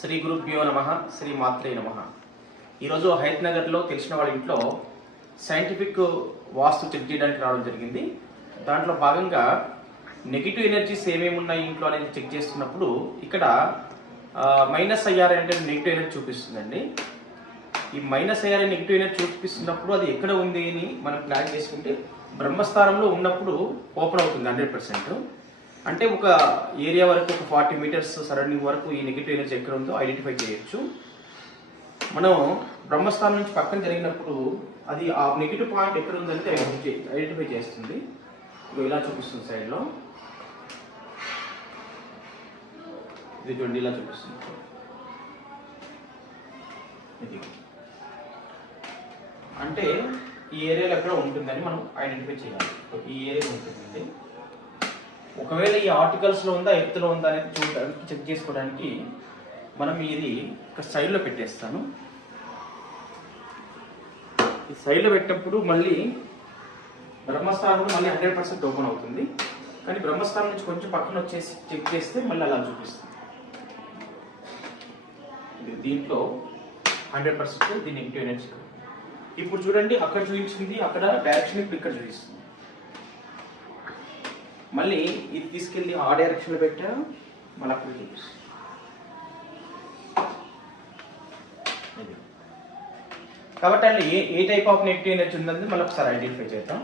శ్రీ గురుభ్యో నమ శ్రీ మాత్రే నమ. ఈరోజు హయత్ నగర్లో తెలిసిన వాళ్ళ ఇంట్లో సైంటిఫిక్ వాస్తు చెక్ చేయడానికి రావడం జరిగింది. దాంట్లో భాగంగా నెగిటివ్ ఎనర్జీస్ ఏమేమి ఉన్నాయి ఇంట్లో అనేది చెక్ చేస్తున్నప్పుడు ఇక్కడ మైనస్ అయ్యారు అంటే నెగిటివ్ ఎనర్జీ చూపిస్తుందండి. ఈ మైనస్ అయ్యారు నెగిటివ్ ఎనర్జీ చూపిస్తున్నప్పుడు అది ఎక్కడ ఉంది అని మనం ప్లాన్ చేసుకుంటే బ్రహ్మస్థానంలో ఉన్నప్పుడు ఓపెన్ అవుతుంది 100%. అంటే ఒక ఏరియా వరకు ఒక 40 మీటర్స్ సరౌండింగ్ వరకు ఈ నెగిటివ్ ఎనర్జీ ఎక్కడ ఉందో ఐడెంటిఫై చేయొచ్చు. మనం బ్రహ్మస్థానం నుంచి పక్కన జరిగినప్పుడు అది ఆ నెగిటివ్ పాయింట్ ఎక్కడ ఉందంటే ఐడెంటిఫై చేస్తుంది. ఇలా చూపిస్తుంది సైడ్లో, ఇది చూడండి ఇలా చూపిస్తుంది. ఇది అంటే ఈ ఏరియాలో ఎక్కడ ఉంటుందని మనం ఐడెంటిఫై చేయాలి. ఈ ఏరియా ఉంటుందండి. ఒకవేళ ఈ ఆర్టికల్స్లో ఉందా ఎత్తులో ఉందా అనేది చూడడానికి చెక్ చేసుకోవడానికి మనం ఇది ఇక్కడ సైడ్లో పెట్టేస్తాను. ఈ సైడ్లో పెట్టినప్పుడు మళ్ళీ బ్రహ్మస్థానంలో మళ్ళీ 100% ఓపెన్ అవుతుంది. కానీ బ్రహ్మస్థానం నుంచి కొంచెం పక్కన వచ్చేసి చెక్ చేస్తే మళ్ళీ అలా చూపిస్తుంది. దీంట్లో 100% దీని నెగిటివ్ ఎనర్జీ. ఇప్పుడు చూడండి అక్కడ చూపించింది అక్కడ డైరెక్షన్, ఇప్పుడు ఇక్కడ చూపిస్తుంది. మళ్ళీ ఇది తీసుకెళ్ళి ఆ డైరెక్షన్లో పెట్టా మళ్ళీ అక్కడ చూపిస్తుంది. కాబట్టి అందులో ఏ టైప్ ఆఫ్ నెగిటివ్ ఎనర్జీ ఉందని మళ్ళీ ఒకసారి ఐడెంటిఫై చేద్దాం.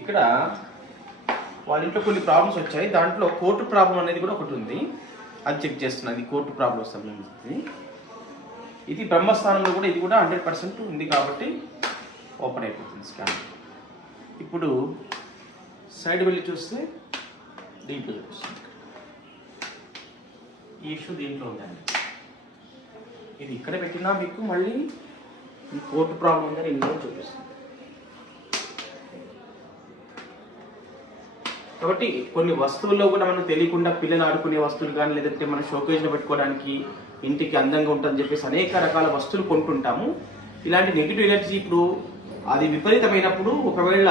ఇక్కడ వాళ్ళ ఇంట్లో కొన్ని ప్రాబ్లమ్స్ వచ్చాయి. దాంట్లో కోర్టు ప్రాబ్లం అనేది కూడా ఒకటి ఉంది, అది చెక్ చేస్తున్నాను. ఇది కోర్టు ప్రాబ్లమ్ సంబంధించింది. ఇది బ్రహ్మస్థానంలో కూడా ఇది కూడా 100% ఉంది కాబట్టి ఓపెన్ అయిపోతుంది స్కాన్. ఇప్పుడు సైడ్ వెళ్ళి చూస్తే దీంట్లో చూపిస్తుంది. ఈ ఇష్యూ దీంట్లో ఉందండి. ఇది ఇక్కడ పెట్టినా మీకు మళ్ళీ ఈ కోర్టు ప్రాబ్లం ఉందని ఇందులో చూపిస్తుంది. కాబట్టి కొన్ని వస్తువుల్లో కూడా మనం తెలియకుండా పిల్లలు ఆడుకునే వస్తువులు కానీ, లేదంటే మన షోకేజ్లో పెట్టుకోవడానికి ఇంటికి అందంగా ఉంటుందని చెప్పేసి అనేక రకాల వస్తువులు కొంటుంటాము. ఇలాంటి నెగిటివ్ ఎనర్జీ ఇప్పుడు అది విపరీతమైనప్పుడు, ఒకవేళ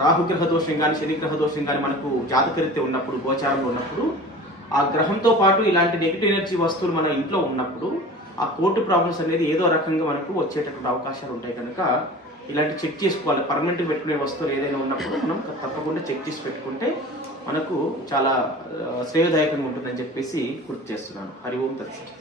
రాహుగ్రహ దోషం కానీ శనిగ్రహ దోషం కానీ మనకు జాతకరీత్యా ఉన్నప్పుడు, గోచారంలో ఉన్నప్పుడు, ఆ గ్రహంతో పాటు ఇలాంటి నెగిటివ్ ఎనర్జీ వస్తువులు మన ఇంట్లో ఉన్నప్పుడు ఆ కోర్టు ప్రాబ్లమ్స్ అనేది ఏదో రకంగా మనకు వచ్చేటటువంటి అవకాశాలు ఉంటాయి. కనుక ఇలాంటి చెక్ చేసుకోవాలి. పర్మనెంట్ పెట్టుకునే వస్తువులు ఏదైనా ఉన్నప్పుడు మనం తప్పకుండా చెక్ చేసి పెట్టుకుంటే మనకు చాలా శ్రేయదాయకంగా ఉంటుందని చెప్పేసి గుర్తు చేస్తున్నాను. హరి ఓం తత్సత్.